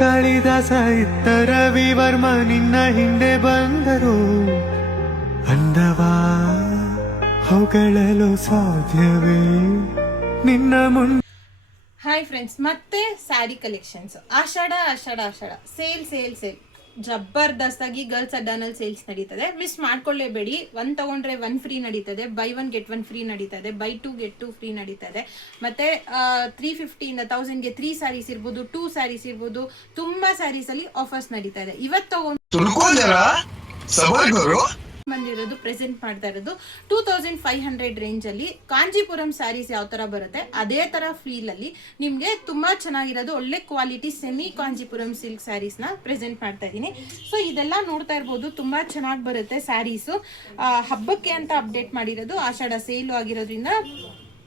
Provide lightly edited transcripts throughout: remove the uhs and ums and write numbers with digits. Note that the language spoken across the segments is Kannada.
ಕಾಳಿದಾಸ ಇತ್ತ ರವಿವರ್ಮ ನಿನ್ನ ಹಿಂದೆ ಬಂದರು ಅಂದವಾ ಹೊಗಳಲು ಸಾಧ್ಯವೇ ನಿನ್ನ ಮುಂದೆ. ಹಾಯ್ ಫ್ರೆಂಡ್ಸ್, ಮತ್ತೆ ಸ್ಯಾರಿ ಕಲೆಕ್ಷನ್ಸ್. ಆಷಾಢ ಸೇಲ್ ಜಬರ್ದಸ್ತ್ ಆಗಿ ಗರ್ಲ್ಸ್ ಅಡ್ಡಾನಲ್ಲಿ ಸೇಲ್ಸ್ ನಡೀತದೆ. ಮಿಸ್ ಮಾಡ್ಕೊಳ್ಳೇಬೇಡಿ. 1 ತಗೊಂಡ್ರೆ 1 ಫ್ರೀ ನಡೀತದೆ, ಬೈ 1 ಗೆಟ್ 1 ಫ್ರೀ ನಡೀತದೆ, ಬೈ 2 ಗೆಟ್ 2 ಫ್ರೀ ನಡೀತದೆ. ಮತ್ತೆ 350 ಇಂದ 1000ಗೆ 3 ಸ್ಯಾರೀಸ್ ಇರ್ಬೋದು, 2 ಸ್ಯಾರೀಸ್ ಇರ್ಬೋದು. ತುಂಬಾ ಸ್ಯಾರೀಸ್ ಅಲ್ಲಿ ಆಫರ್ಸ್ ನಡೀತಾ ಇದೆ. ಇವತ್ತು ಬಂದಿರೋದು ಪ್ರೆಸೆಂಟ್ ಮಾಡ್ತಾ ಇರೋದು 2500 ರೇಂಜ್ ಅಲ್ಲಿ ಕಾಂಜೀಪುರಂ ಸ್ಯಾರೀಸ್ ಯಾವ ತರ ಬರುತ್ತೆ ಅದೇ ತರ ಫೀಲ್ ಅಲ್ಲಿ ನಿಮ್ಗೆ ತುಂಬಾ ಚೆನ್ನಾಗಿರೋದು ಒಳ್ಳೆ quality semi Kanjeepuram silk saris ನ ಪ್ರೆಸೆಂಟ್ ಮಾಡ್ತಾ ಇದೀನಿ. ಸೊ ಇದೆಲ್ಲ ನೋಡ್ತಾ ಇರ್ಬೋದು, ತುಂಬಾ ಚೆನ್ನಾಗಿ ಬರುತ್ತೆ ಸ್ಯಾರೀಸ್. ಹಬ್ಬಕ್ಕೆ ಅಂತ ಅಪ್ಡೇಟ್ ಮಾಡಿರೋದು, ಆಷಾಢ ಸೇಲ್ ಆಗಿರೋದ್ರಿಂದ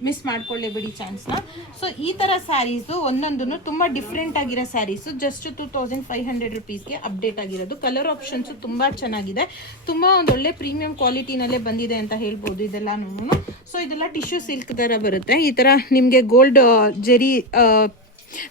ಮಿಸ್ ಮಾಡ್ಕೊಳ್ಳೇಬೇಡಿ ಚಾನ್ಸ್ನ. ಸೊ ಈ ಥರ ಸ್ಯಾರೀಸು ಒಂದೊಂದನ್ನು ತುಂಬ ಡಿಫ್ರೆಂಟ್ ಆಗಿರೋ ಸ್ಯಾರೀಸು ಜಸ್ಟ್ 2500 ರುಪೀಸ್ಗೆ ಅಪ್ಡೇಟ್ ಆಗಿರೋದು. ಕಲರ್ ಆಪ್ಷನ್ಸು ತುಂಬ ಚೆನ್ನಾಗಿದೆ, ತುಂಬ ಒಂದು ಒಳ್ಳೆ ಪ್ರೀಮಿಯಂ ಕ್ವಾಲಿಟಿನಲ್ಲೇ ಬಂದಿದೆ ಅಂತ ಹೇಳ್ಬೋದು ಇದೆಲ್ಲನೂ. ಸೊ ಇದೆಲ್ಲ ಟಿಶ್ಯೂ ಸಿಲ್ಕ್ ಥರ ಬರುತ್ತೆ, ಈ ಥರ ನಿಮಗೆ ಗೋಲ್ಡ್ ಜೆರಿ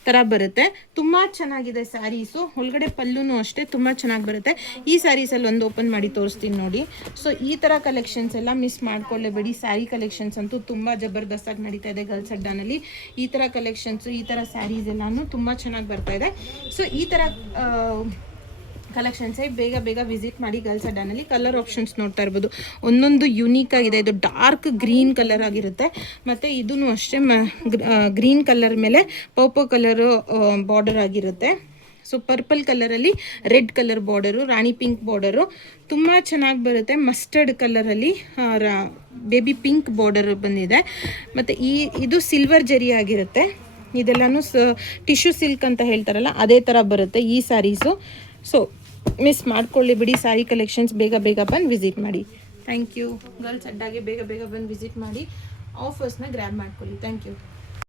ಥರ ಬರುತ್ತೆ. ತುಂಬ ಚೆನ್ನಾಗಿದೆ ಸ್ಯಾರೀಸು. ಒಳಗಡೆ ಪಲ್ಲುನೂ ಅಷ್ಟೇ ತುಂಬ ಚೆನ್ನಾಗಿ ಬರುತ್ತೆ. ಈ ಸ್ಯಾರೀಸಲ್ಲಿ ಒಂದು ಓಪನ್ ಮಾಡಿ ತೋರಿಸ್ತೀನಿ ನೋಡಿ. ಸೊ ಈ ಥರ ಕಲೆಕ್ಷನ್ಸ್ ಎಲ್ಲ ಮಿಸ್ ಮಾಡ್ಕೊಳ್ಳೇಬೇಡಿ. ಸ್ಯಾರಿ ಕಲೆಕ್ಷನ್ಸ್ ಅಂತೂ ತುಂಬ ಜಬರ್ದಸ್ತಾಗಿ ನಡೀತಾ ಇದೆ ಗರ್ಲ್ಸ್ ಅಡ್ಡಾನಲ್ಲಿ. ಈ ಥರ ಕಲೆಕ್ಷನ್ಸು, ಈ ಥರ ಸ್ಯಾರೀಸ್ ಎಲ್ಲನೂ ತುಂಬ ಚೆನ್ನಾಗಿ ಬರ್ತಾ ಇದೆ. ಸೊ ಈ ಥರ ಕಲೆಕ್ಷನ್ಸೇ ಬೇಗ ವಿಸಿಟ್ ಮಾಡಿ ಗರ್ಲ್ಸ್ ಅಡ್ಡಾನಲ್ಲಿ. ಕಲರ್ ಆಪ್ಷನ್ಸ್ ನೋಡ್ತಾ ಇರ್ಬೋದು, ಒಂದೊಂದು ಯುನೀಕ್ ಆಗಿದೆ. ಇದು ಡಾರ್ಕ್ ಗ್ರೀನ್ ಕಲರ್ ಆಗಿರುತ್ತೆ, ಮತ್ತು ಇದೂ ಅಷ್ಟೇ ಗ್ರೀನ್ ಕಲರ್ ಮೇಲೆ ಪರ್ಪಲ್ ಕಲರು ಬಾರ್ಡರ್ ಆಗಿರುತ್ತೆ. ಸೊ ಪರ್ಪಲ್ ಕಲರಲ್ಲಿ ರೆಡ್ ಕಲರ್ ಬಾರ್ಡರು, ರಾಣಿ ಪಿಂಕ್ ಬಾರ್ಡರು ತುಂಬ ಚೆನ್ನಾಗಿ ಬರುತ್ತೆ. ಮಸ್ಟರ್ಡ್ ಕಲರಲ್ಲಿ ಬೇಬಿ ಪಿಂಕ್ ಬಾರ್ಡರ್ ಬಂದಿದೆ. ಮತ್ತು ಇದು ಸಿಲ್ವರ್ ಜರಿ ಆಗಿರುತ್ತೆ. ಇದೆಲ್ಲನೂ ಟಿಶ್ಯೂ ಸಿಲ್ಕ್ ಅಂತ ಹೇಳ್ತಾರಲ್ಲ ಅದೇ ಥರ ಬರುತ್ತೆ ಈ ಸ್ಯಾರೀಸು. ಸೊ ಮಿಸ್ ಮಾಡ್ಕೊಳ್ಳಿ ಬಿಡಿ. ಸ್ಯಾರಿ ಕಲೆಕ್ಷನ್ಸ್ ಬೇಗ ಬಂದು ವಿಸಿಟ್ ಮಾಡಿ. Thank you. ಗರ್ಲ್ಸ್ ಅಡ್ಡಾಗೆ ಬೇಗ ಬಂದು ವಿಸಿಟ್ ಮಾಡಿ ಆಫರ್ಸ್ನ ಗ್ರ್ಯಾಬ್ ಮಾಡ್ಕೊಳ್ಳಿ. Thank you.